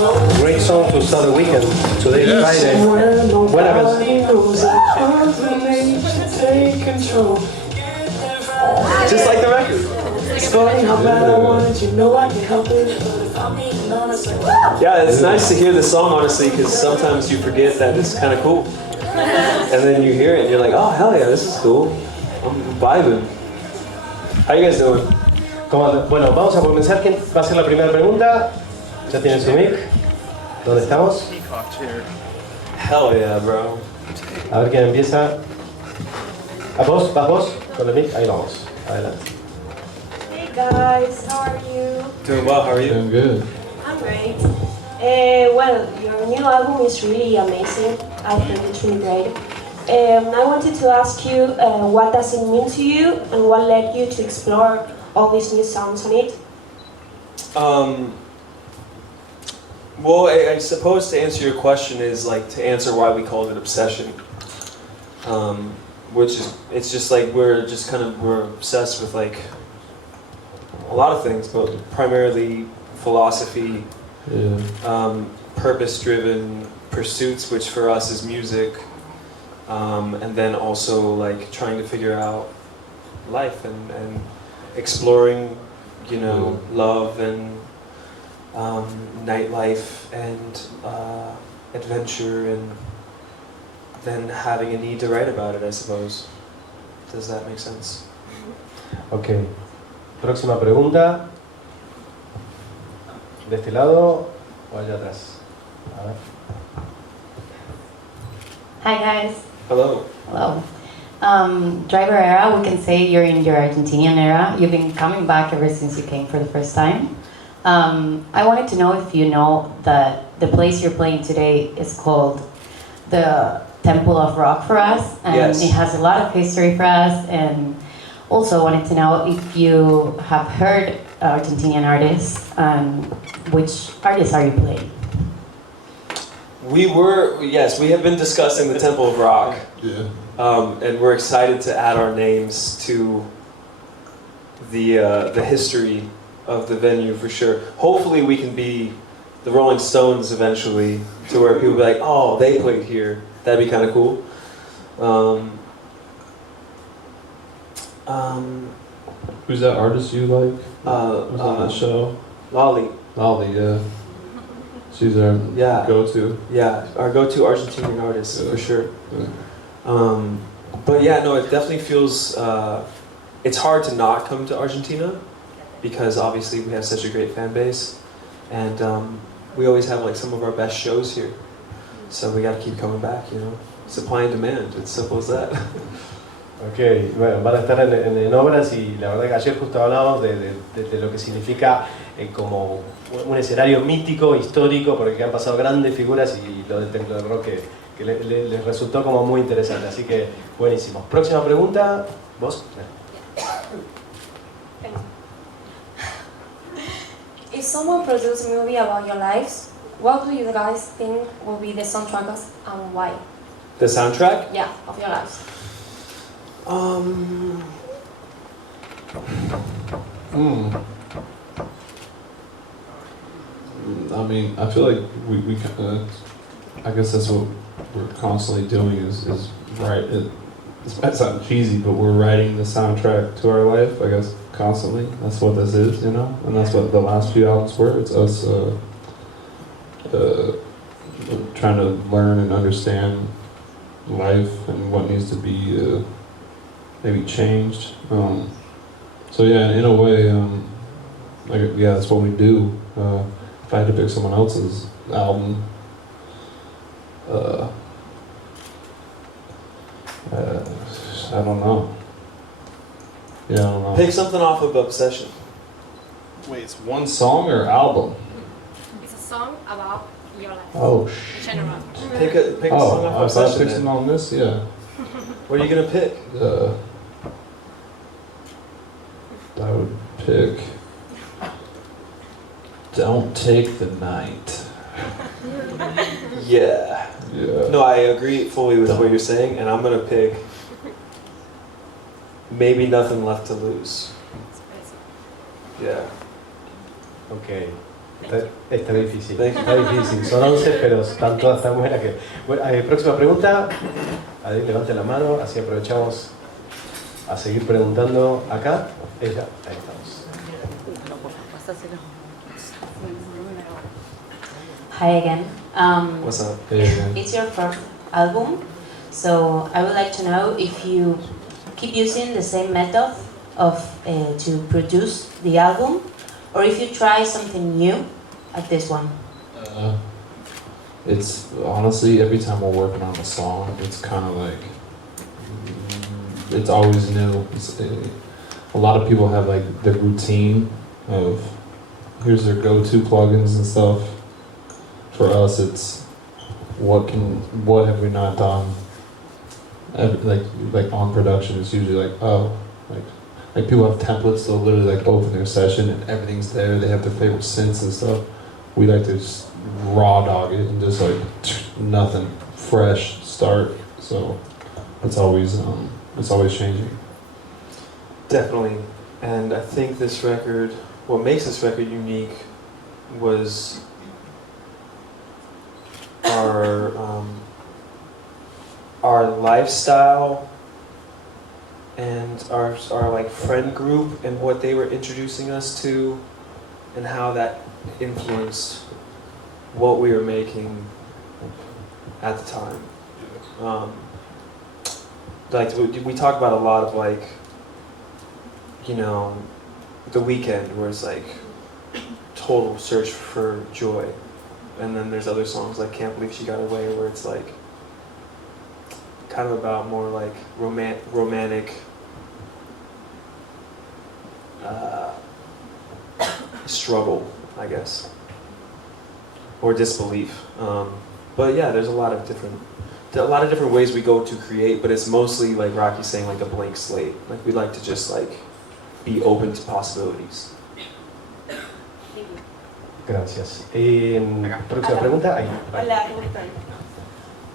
Great song to start the weekend. Today is Friday. Buena canción. Just like the record. Yeah, it's nice to hear the song, honestly, because sometimes you forget that it's kind of cool. And then you hear it and you're like, oh, hell yeah, this is cool. I'm vibing. How you guys doing? Bueno, vamos a comenzar. ¿Quién va a hacer la primera pregunta? ¿Ya tienen su mic? ¿Dónde estamos? Hell yeah, bro. A ver quién empieza. ¿A vos? ¿Vas vos? Con el mic. Ahí vamos. Adelante. Hey guys, how are you? Doing well, how are you? Doing good. I'm great. Well, your new album is really amazing. I think it's really great. I wanted to ask you, what does it mean to you, and what led you to explore all these new sounds on it? Well, I suppose to answer your question is like to answer why we called it Obsession, which is, it's just like we're obsessed with like a lot of things, but primarily philosophy, purpose-driven pursuits, which for us is music, and then also like trying to figure out life and exploring, you know, love and nightlife and adventure, and then having a need to write about it, I suppose. Does that make sense? Ok. Próxima pregunta. ¿De este lado o allá atrás? A ver. Hi guys. Hello. Hello. Driver era, we can say you're in your Argentinian era. You've been coming back ever since you came for the first time. I wanted to know if you know that the place you're playing today is called the Temple of Rock for us, and yes. It has a lot of history for us. And also wanted to know if you have heard Argentinian artists, and which artists are you playing? We have been discussing the Temple of Rock. Yeah. And we're excited to add our names to the history of the venue for sure. Hopefully we can be the Rolling Stones eventually, to where people be like, oh, they played here. That'd be kind of cool. Who's that artist you like? Who's on that show? Lali. Lali, yeah. She's our go-to. Yeah, our go-to Argentinian artist, for sure. Yeah. But yeah, no, it definitely feels, it's hard to not come to Argentina, because obviously we have such a great fan base, and we always have like some of our best shows here. So we got to keep coming back, you know. Supply and demand, it's simple as that. Ok, bueno, van a estar en obras, y la verdad que ayer justo hablábamos de lo que significa como un escenario mítico, histórico, porque han pasado grandes figuras, y lo del Templo del Rock que les resultó como muy interesante, así que buenísimo. Próxima pregunta, ¿vos? If someone produced a movie about your lives, what do you guys think will be the soundtrack and why? The soundtrack? Yeah, of your lives. I mean, I feel like we I guess that's what we're constantly doing is write it. This might sound cheesy, but we're writing the soundtrack to our life, I guess, constantly. That's what this is, you know? And that's what the last few albums were. It's us trying to learn and understand life and what needs to be maybe changed. So yeah, in a way, that's what we do. If I had to pick someone else's album, I don't know. Yeah, I don't know. Pick something off of Obsession. Wait, it's one song or album? It's a song about your life. Oh, In general. Pick a song off I Obsession. picked something on this, yeah. What are you gonna pick? I would pick Don't Take the Night. Yeah. Yeah. No, I agree fully with what you're saying, and I'm gonna pick Maybe Nothing Left to Lose. Yeah. Ok. Está difícil, Thank you. está difícil. Son 11, pero están todas tan buenas que... Bueno, próxima pregunta. Adel, levante la mano, así aprovechamos a seguir preguntando acá. Ella, ahí estamos. Hi again. What's up? Hey, man. It's your first album, so I would like to know if you keep using the same method of to produce the album, or if you try something new at this one. It's honestly, every time we're working on a song, it's kind of like, it's always new. A lot of people have like the routine of, here's their go-to plugins and stuff. For us, it's what have we not done? Like on production, it's usually like, oh, like people have templates, they'll literally like open their session and everything's there. They have their favorite synths and stuff. We like to just raw dog it and just like nothing, fresh start. So it's always changing. Definitely. And I think this record, what makes this record unique was our lifestyle and our like friend group and what they were introducing us to and how that influenced what we were making at the time. Like we talk about a lot of like, you know, The Weeknd, where it's like total search for joy, and then there's other songs like Can't Believe She Got Away, where it's like kind of about more like romantic struggle, I guess, or disbelief. But yeah, there's a lot of different ways we go to create, but it's mostly like Rocky's saying, like a blank slate. Like we like to just like be open to possibilities. Gracias. Próxima pregunta. Ahí. Hola, ¿cómo están?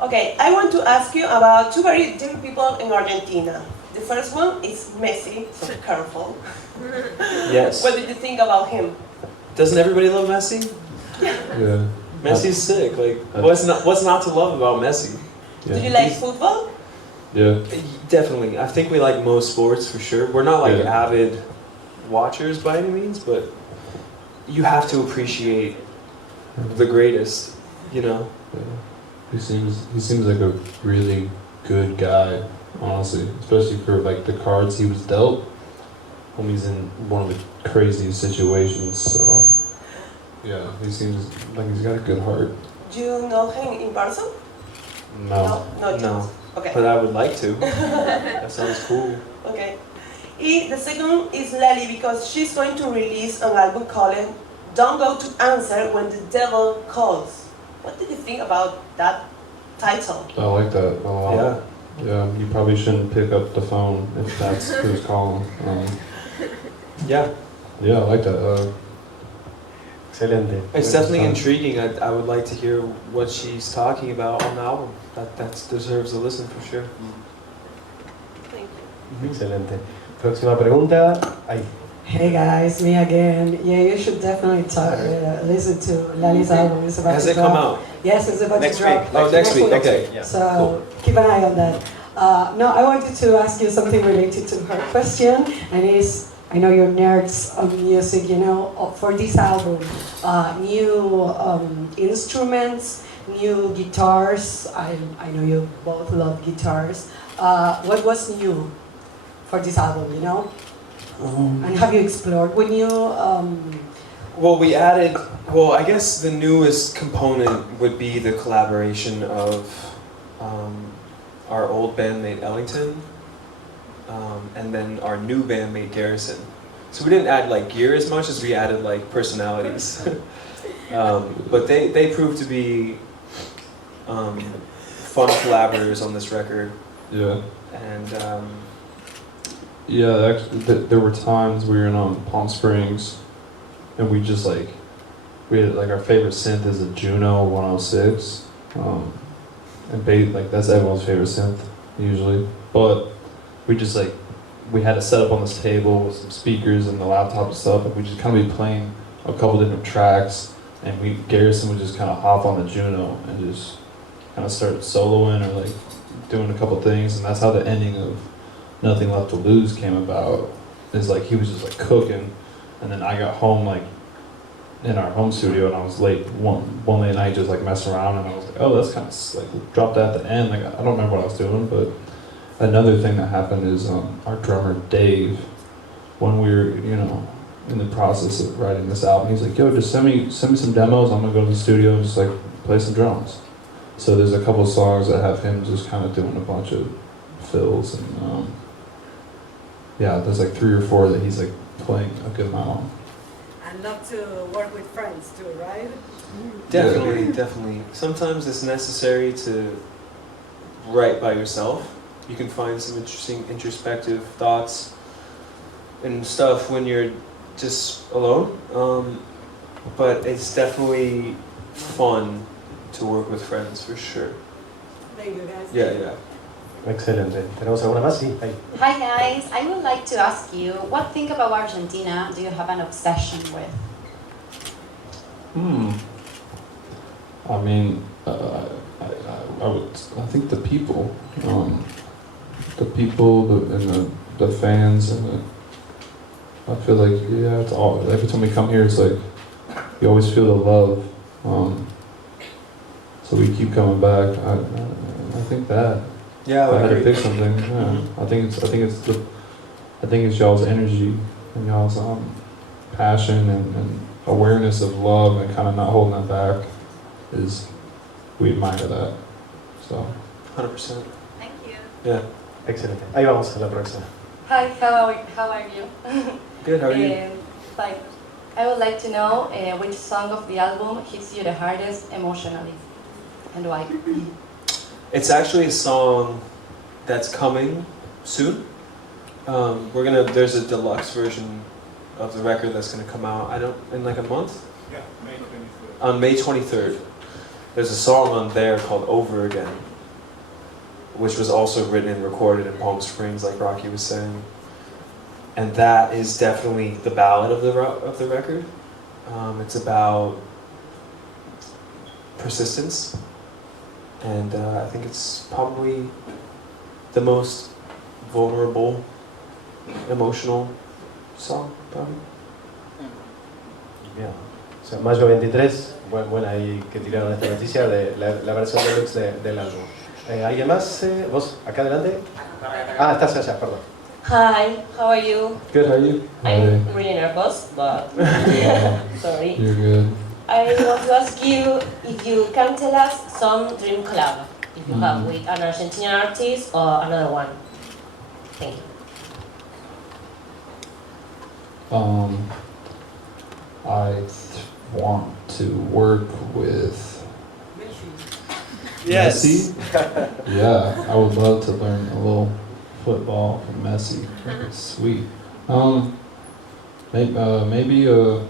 Okay, I want to ask you about two very different people in Argentina. The first one is Messi, so be careful. Yes. What did you think about him? Doesn't everybody love Messi? Yeah. Messi's sick. Like what's not to love about Messi? Yeah. Do you like football? Yeah. Definitely. I think we like most sports for sure. We're not like Yeah. avid watchers by any means, but you have to appreciate the greatest, you know? He seems like a really good guy, honestly. Especially for like the cards he was dealt. Homie's in one of the craziest situations, so yeah, he seems like he's got a good heart. Do you know him in person? No. No. No. Okay. But I would like to. That sounds cool. Okay. And the second is Lali, because she's going to release an album called Don't Go to Answer When the Devil Calls. What did you think about that title? I like that a lot. Yeah. Yeah, you probably shouldn't pick up the phone if that's who's calling. Yeah. Yeah, I like that. Excelente. It's definitely intriguing. I would like to hear what she's talking about on the album. That deserves a listen for sure. Thank you. Excelente. Próxima pregunta. Ahí. Hey guys, me again. Yeah, you should definitely listen to Lali's album. It's about Has to it drop. come out? Yes, it's about Next to drop. week. Oh, next week. Okay. Yeah. So Cool. keep an eye on that. No, I wanted to ask you something related to her question, and I know you're nerds of music, you know, for this album, new instruments, new guitars. I know you both love guitars. What was new for this album, you know? And have you explored when you Well, I guess the newest component would be the collaboration of our old bandmate Ellington and then our new bandmate Garrison. So we didn't add like gear as much as we added like personalities. But they proved to be fun collaborators on this record. Yeah. And Yeah, actually, there were times we were in Palm Springs, and we had like our favorite synth is a Juno 106, and like that's everyone's favorite synth usually. But we had it set up on this table with some speakers and the laptop and stuff, and we just kind of be playing a couple different tracks, and Garrison would just kind of hop on the Juno and just kind of start soloing or like doing a couple things, and that's how the ending of Nothing Left to Lose came about. Is like he was just like cooking, and then I got home like in our home studio, and I was late one late night just like messing around, and I was like, oh, that's kind of like dropped that at the end. Like I don't remember what I was doing, but another thing that happened is our drummer Dave, when we were in the process of writing this album, he's like, yo, just send me some demos. I'm gonna go to the studio and just like play some drums. So there's a couple songs that have him just kind of doing a bunch of fills, and yeah, there's like 3 or 4 that he's like playing a good amount on. And love to work with friends too, right? Definitely. Sometimes it's necessary to write by yourself. You can find some interesting introspective thoughts and stuff when you're just alone. But it's definitely fun to work with friends, for sure. Thank you, guys. Yeah. Excelente. ¿Tenemos alguna más? Sí, ahí. Hi guys, I would like to ask you, what thing about Argentina do you have an obsession with? I mean, I think the people, and the fans, and I feel like it's all. Every time we come here, it's like you always feel the love. So we keep coming back. I think that. Yeah, I had to pick something. Yeah, I think it's y'all's energy and y'all's passion and awareness of love and kind of not holding that back. We admire that. So. 100%. Thank you. Yeah. Excelente. Ahí vamos a la próxima. Hi, how are you? Good. How are you? I would like to know which song of the album hits you the hardest emotionally, and why. It's actually a song that's coming soon. There's a deluxe version of the record that's gonna come out. In like a month. Yeah, May 23rd. On May 23rd, there's a song on there called "Over Again," which was also written and recorded in Palm Springs, like Rocky was saying. And that is definitely the ballad of the record. It's about persistence. And I think it's probably the most vulnerable, emotional song, probably. Bien. O sea, mayo 23, bueno ahí que tiraron esta noticia de la versión deluxe del álbum. ¿Alguien más? ¿Vos? ¿Acá adelante? Ah, estás allá, perdón. Hi, how are you? Good. How are you? I'm really nervous, but sorry. You're good. I want to ask you if you can tell us some dream collab, if you have with an Argentinian artist or another one. Thank you. I want to work with Yes. Messi. Yeah, I would love to learn a little football from Messi. Sweet. Maybe you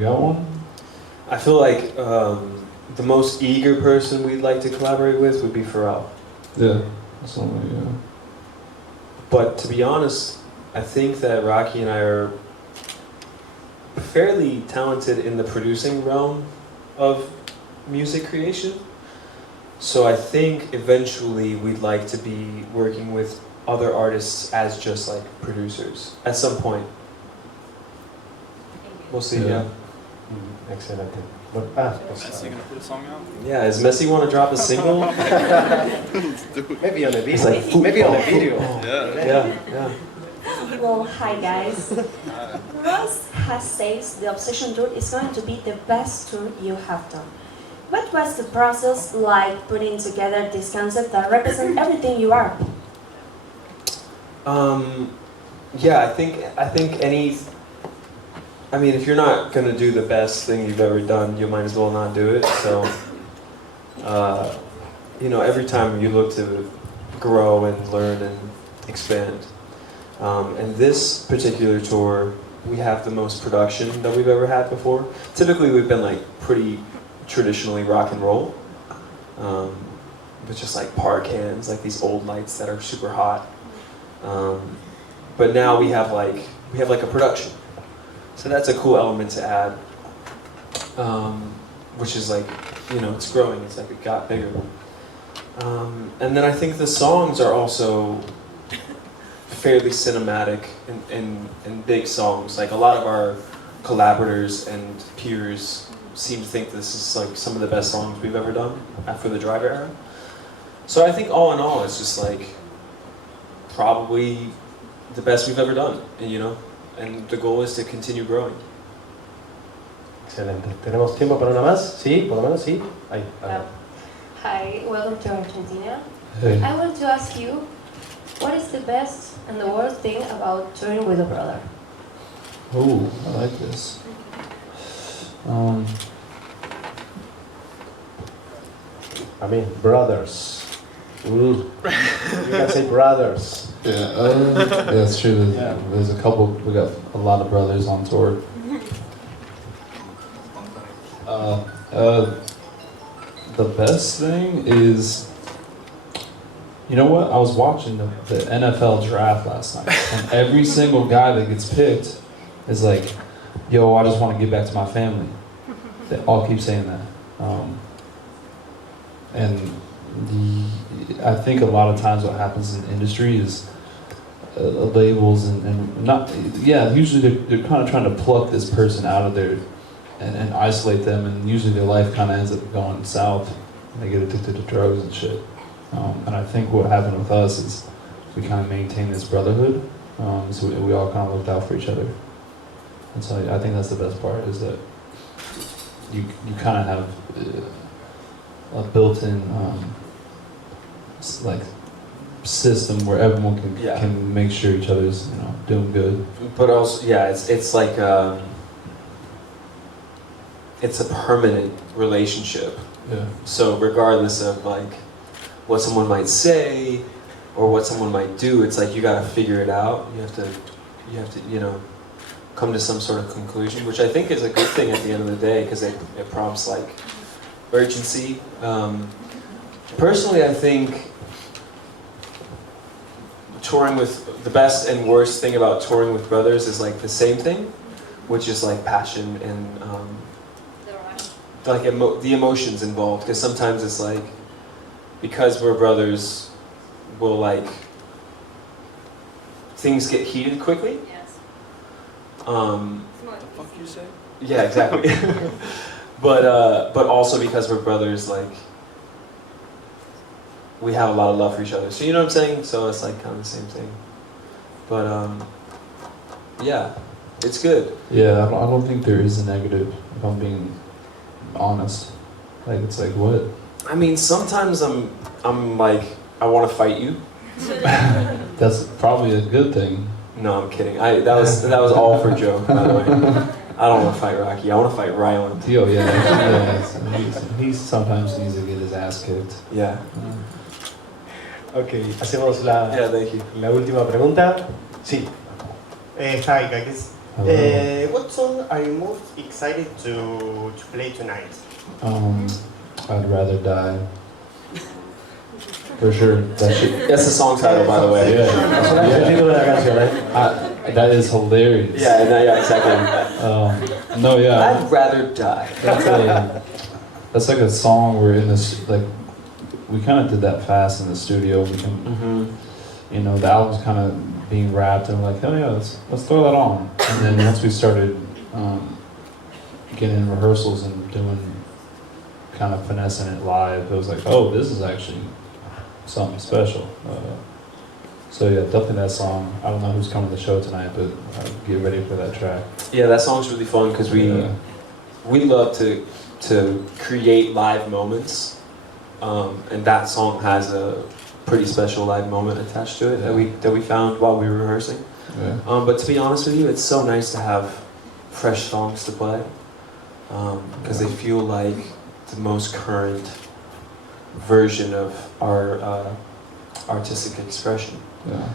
got one? I feel like the most eager person we'd like to collaborate with would be Pharrell. Yeah, something. Yeah. But to be honest, I think that Rocky and I are fairly talented in the producing realm of music creation. So I think eventually we'd like to be working with other artists as just like producers at some point. We'll see. Yeah. Excelente. Messi gonna put a song out? Yeah. Does Messi want to drop a single? Maybe on a video. Maybe on a video. Yeah. Well, hi guys. Ross has said the Obsession tour is going to be the best tour you have done. What was the process like putting together this concept that represents everything you are? Yeah, I think if you're not gonna do the best thing you've ever done, you might as well not do it. So, every time you look to grow and learn and expand. And this particular tour, we have the most production that we've ever had before. Typically, we've been like pretty traditionally rock and roll, with just like par cans, like these old lights that are super hot. But now we have like a production. So that's a cool element to add, which is like, you know, it's growing. It's like it got bigger. And then I think the songs are also fairly cinematic and big songs. Like a lot of our collaborators and peers seem to think this is like some of the best songs we've ever done after the Driver era. So I think all in all, it's just like probably the best we've ever done, and you know, and the goal is to continue growing. Excelente. ¿Tenemos tiempo para una más? Sí, por lo menos sí. Ahí. Hi, welcome to Argentina. Hey. I want to ask you, what is the best and the worst thing about touring with a brother? Oh, I like this. I mean, brothers. You can say brothers. Yeah, that's true. There's a couple. We got a lot of brothers on tour. The best thing is, you know what? I was watching the NFL draft last night, and every single guy that gets picked is like, "Yo, I just want to get back to my family." They all keep saying that, I think a lot of times what happens in the industry is labels and not, usually they're kind of trying to pluck this person out of there and isolate them, and usually their life kind of ends up going south and they get addicted to drugs and shit. And I think what happened with us is we kind of maintained this brotherhood, so we all kind of looked out for each other. And so I think that's the best part, is that you kind of have a built-in like system where everyone can make sure each other's, you know, doing good. But also, it's like it's a permanent relationship. Yeah. So regardless of like what someone might say or what someone might do, it's like you got to figure it out. You have to, you know, come to some sort of conclusion, which I think is a good thing at the end of the day, because it prompts like urgency. Personally, I think touring with, the best and worst thing about touring with brothers is like the same thing, which is like passion and like the emotions involved. Because sometimes it's like, because we're brothers, we'll like, things get heated quickly. Yes. What the fuck you say? Yeah, exactly. But also because we're brothers, like, we have a lot of love for each other. So you know what I'm saying? So it's like kind of the same thing. But yeah, it's good. Yeah, I don't think there is a negative, if I'm being honest. Like, it's like, what? I mean, sometimes I'm like, I want to fight you. That's probably a good thing. No, I'm kidding. That was all for Joe, by the way. I don't want to fight Rocky. I want to fight Ryland. Yo, yeah. He sometimes needs to get his ass kicked. Yeah. Ok, hacemos la Thank you. la última pregunta. Sí. Hi guys. Hello. What song are you most excited to play tonight? I'd rather die. For sure. That's the song title, by the way. Es el título de la canción, ¿eh? That is hilarious. Yeah, exactly. No, yeah. I'd rather die. That's like a song where in this, like, we kind of did that fast in the studio. We can, you know, the album's kind of being wrapped, and we're like, hell yeah, let's throw that on. And then once we started getting in rehearsals and doing, kind of finessing it live, it was like, oh, this is actually something special. So yeah, definitely that song. I don't know who's coming to the show tonight, but get ready for that track. Yeah, that song's really fun because we love to create live moments, and that song has a pretty special live moment attached to it that we found while we were rehearsing. Yeah. But to be honest with you, it's so nice to have fresh songs to play because they feel like the most current version of our artistic expression. Yeah.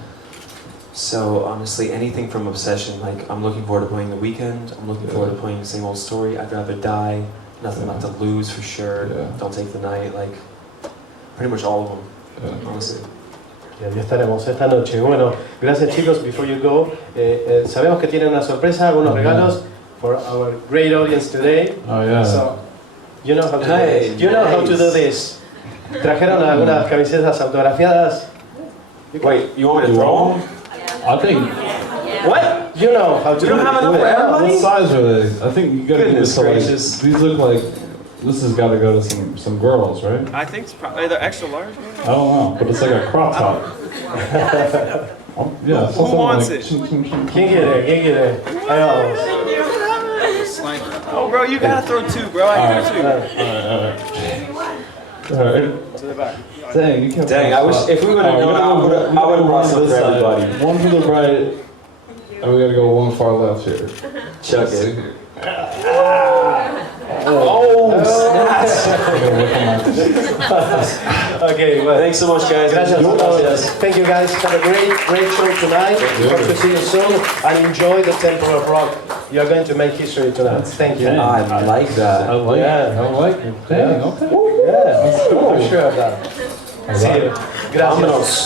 So honestly, anything from Obsession, like I'm looking forward to playing The Weekend, I'm looking forward to playing Same Old Story, I'd Rather Die, Nothing Left to Lose for sure, Don't Take the Night, like pretty much all of them, honestly. Ya estaremos esta noche. Bueno, gracias chicos. Before you go, sabemos que tienen una sorpresa, algunos regalos for our great audience today. Oh yeah. So, you know how to do this. You know how to do this. Trajeron algunas camisetas autografiadas. Wait, you want me to throw them? I think. What? You know how to You don't do have it. enough for everybody? What size are they? I think you gotta give Goodness this to like, gracious. these look like, this has gotta go to some girls, right? I think it's probably the extra large. I don't know, but it's like a crop top. Yeah, Who wants like, it? ¿Quién quiere? Ahí vamos. Oh, bro, you gotta throw two, bro. I threw two. Alright. To the back. Dang, you kept Dang, I wish if we would have known, I would have brought some for everybody. One to the right, and we gotta go one far left here. Chuck Let's see it. here. Oh, snatch. Okay, well. Thanks so much, guys. Gracias a todos. Gracias. Thank you guys. Have a great show tonight. Hope to see you soon and enjoy the Temple of Rock. You are going to make history tonight. Thank you. I like that. I like it. I like it. Dang, okay. Yeah, I'm sure of that. See you. Gracias. Vámonos.